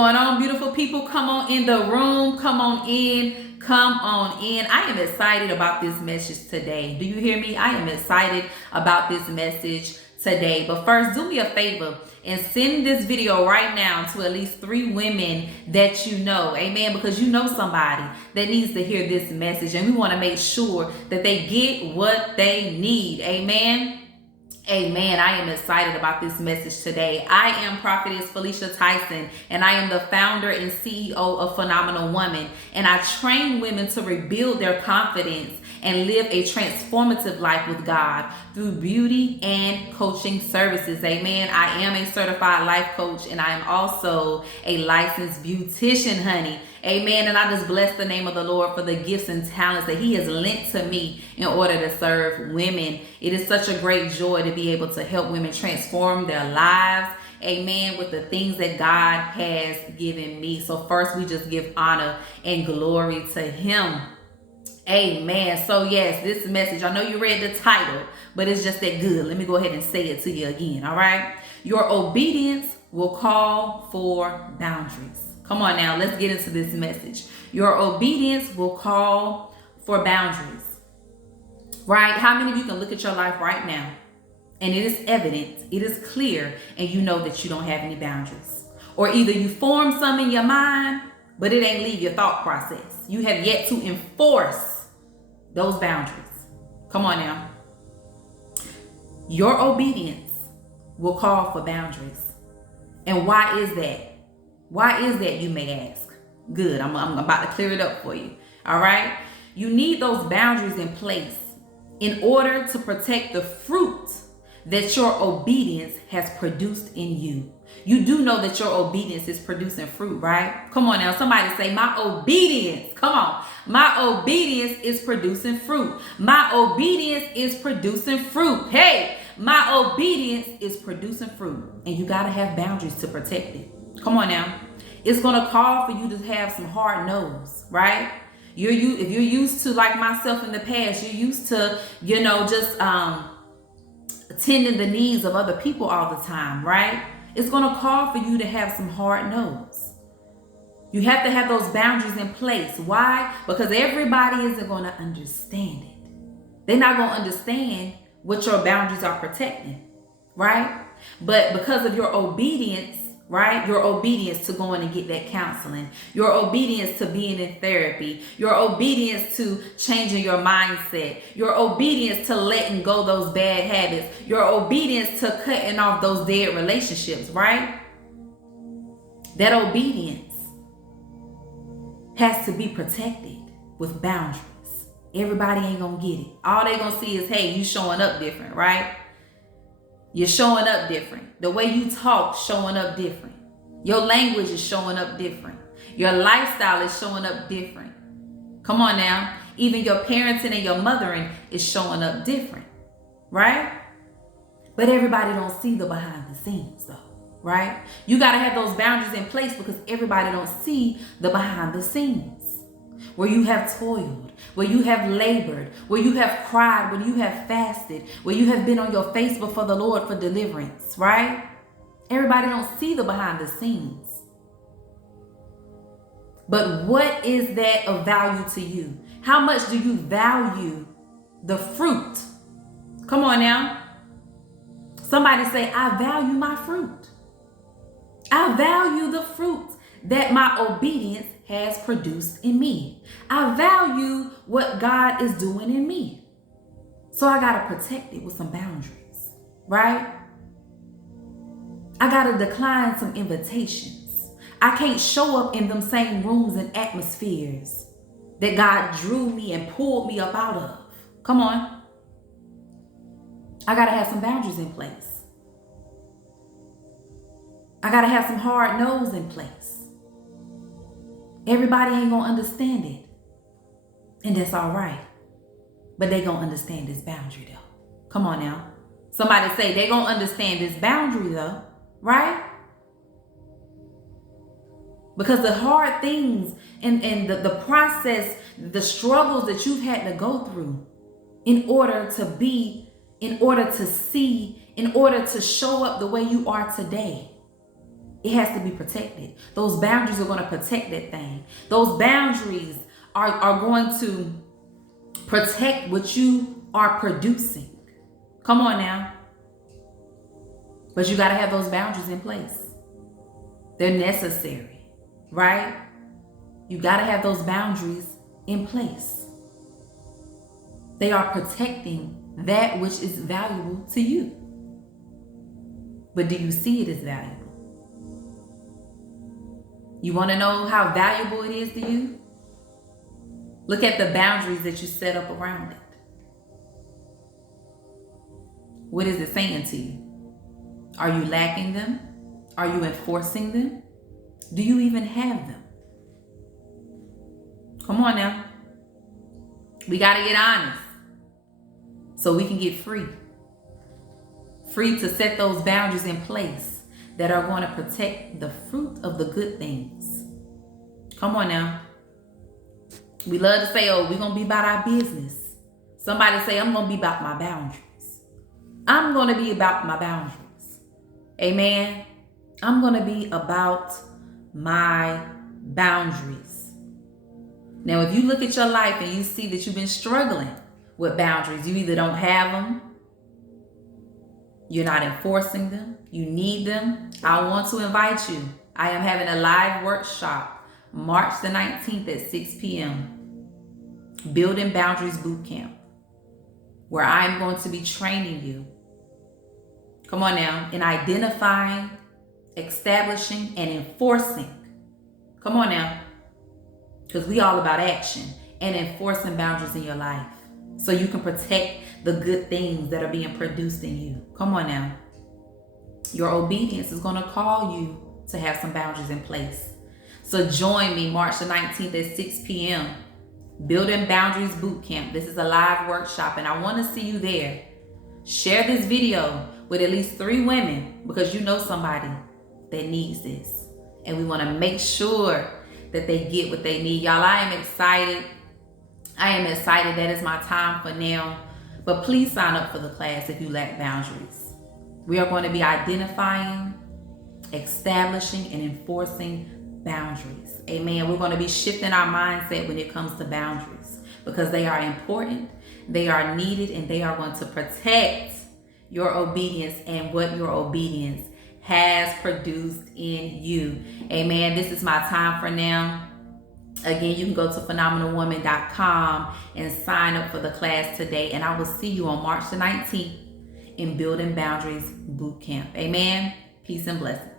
Going on, beautiful people? Come on in the room. Come on in. Come on in. I am excited about this message today. Do you hear me? I am excited about this message today. But first, do me a favor and send this video right now to at least 3 women that you know. Amen. Because you know somebody that needs to hear this message, and we want to make sure that they get what they need. Amen. Amen. I am excited about this message today. I am Prophetess Felicia Tyson, and I am the founder and CEO of Phenomenal Woman. And I train women to rebuild their confidence and live a transformative life with God through beauty and coaching services. Amen. I am a certified life coach, and I am also a licensed beautician, honey. Amen. And I just bless the name of the Lord for the gifts and talents that He has lent to me in order to serve women. It is such a great joy to be able to help women transform their lives. Amen. With the things that God has given me. So first, we just give honor and glory to Him. Amen. So yes, this message, I know you read the title, but it's just that good. Let me go ahead and say it to you again. All right. Your obedience will call for boundaries. Come on now, let's get into this message. Your obedience will call for boundaries. Right? How many of you can look at your life right now and it is evident, it is clear, and you know that you don't have any boundaries? Or either you form some in your mind, but it ain't leave your thought process. You have yet to enforce those boundaries. Come on now. Your obedience will call for boundaries. And why is that? Why is that, you may ask? Good. I'm about to clear it up for you. All right. You need those boundaries in place in order to protect the fruit that your obedience has produced in you. You do know that your obedience is producing fruit, right? Come on now. Somebody say, my obedience. Come on. My obedience is producing fruit. My obedience is producing fruit. Hey, my obedience is producing fruit. And you got to have boundaries to protect it. Come on now. It's going to call for you to have some hard nose, right? If you're used to, like myself in the past, you're used to, just tending the needs of other people all the time, right? It's going to call for you to have some hard nose. You have to have those boundaries in place. Why? Because everybody isn't going to understand it. They're not going to understand what your boundaries are protecting, right? But because of your obedience, right? Your obedience to going and get that counseling, your obedience to being in therapy, your obedience to changing your mindset, your obedience to letting go those bad habits, your obedience to cutting off those dead relationships, right? That obedience has to be protected with boundaries. Everybody ain't gonna get it. All they gonna see is, hey, you showing up different, right? You're showing up different. The way you talk showing up different. Your language is showing up different. Your lifestyle is showing up different. Come on now. Even your parenting and your mothering is showing up different, right? But everybody don't see the behind the scenes though, right? You got to have those boundaries in place because everybody don't see the behind the scenes. Where you have toiled, where you have labored, where you have cried, where you have fasted, where you have been on your face before the Lord for deliverance, right? Everybody don't see the behind the scenes. But what is that of value to you? How much do you value the fruit? Come on now. Somebody say, I value my fruit. I value the fruit that my obedience has produced in me. I value what God is doing in me. So I got to protect it with some boundaries, right? I got to decline some invitations. I can't show up in them same rooms and atmospheres that God drew me and pulled me up out of. Come on. I got to have some boundaries in place. I got to have some hard nose in place. Everybody ain't gonna understand it. And that's all right. But they gonna understand this boundary though. Come on now. Somebody say they gonna understand this boundary though, right? Because the hard things and the process, the struggles that you've had to go through in order to be, in order to see, in order to show up the way you are today. It has to be protected. Those boundaries are going to protect that thing. Those boundaries are going to protect what you are producing. Come on now. But you got to have those boundaries in place. They're necessary, right? You got to have those boundaries in place. They are protecting that which is valuable to you. But do you see it as valuable? You want to know how valuable it is to you? Look at the boundaries that you set up around it. What is it saying to you? Are you lacking them? Are you enforcing them? Do you even have them? Come on now. We got to get honest so we can get free. Free to set those boundaries in place that are going to protect the fruit of the good things. Come on now. We love to say, oh, we're going to be about our business. Somebody say, I'm going to be about my boundaries. I'm going to be about my boundaries. Amen. I'm going to be about my boundaries. Now, if you look at your life and you see that you've been struggling with boundaries, you either don't have them, you're not enforcing them, you need them, I want to invite you. I am having a live workshop March the 19th at 6 p.m. Building Boundaries Bootcamp, where I'm going to be training you. Come on now, in identifying, establishing, and enforcing. Come on now. Because we all about action and enforcing boundaries in your life so you can protect the good things that are being produced in you. Come on now. Your obedience is going to call you to have some boundaries in place. So join me March the 19th at 6 p.m. Building Boundaries Bootcamp. This is a live workshop and I want to see you there. Share this video with at least 3 women because you know somebody that needs this. And we want to make sure that they get what they need. Y'all, I am excited. I am excited. That is my time for now. But please sign up for the class if you lack boundaries. We are going to be identifying, establishing, and enforcing boundaries. Amen. We're going to be shifting our mindset when it comes to boundaries because they are important, they are needed, and they are going to protect your obedience and what your obedience has produced in you. Amen. This is my time for now. Again, you can go to phenomenalwoman.com and sign up for the class today. And I will see you on March the 19th in Building Boundaries Bootcamp. Amen. Peace and blessings.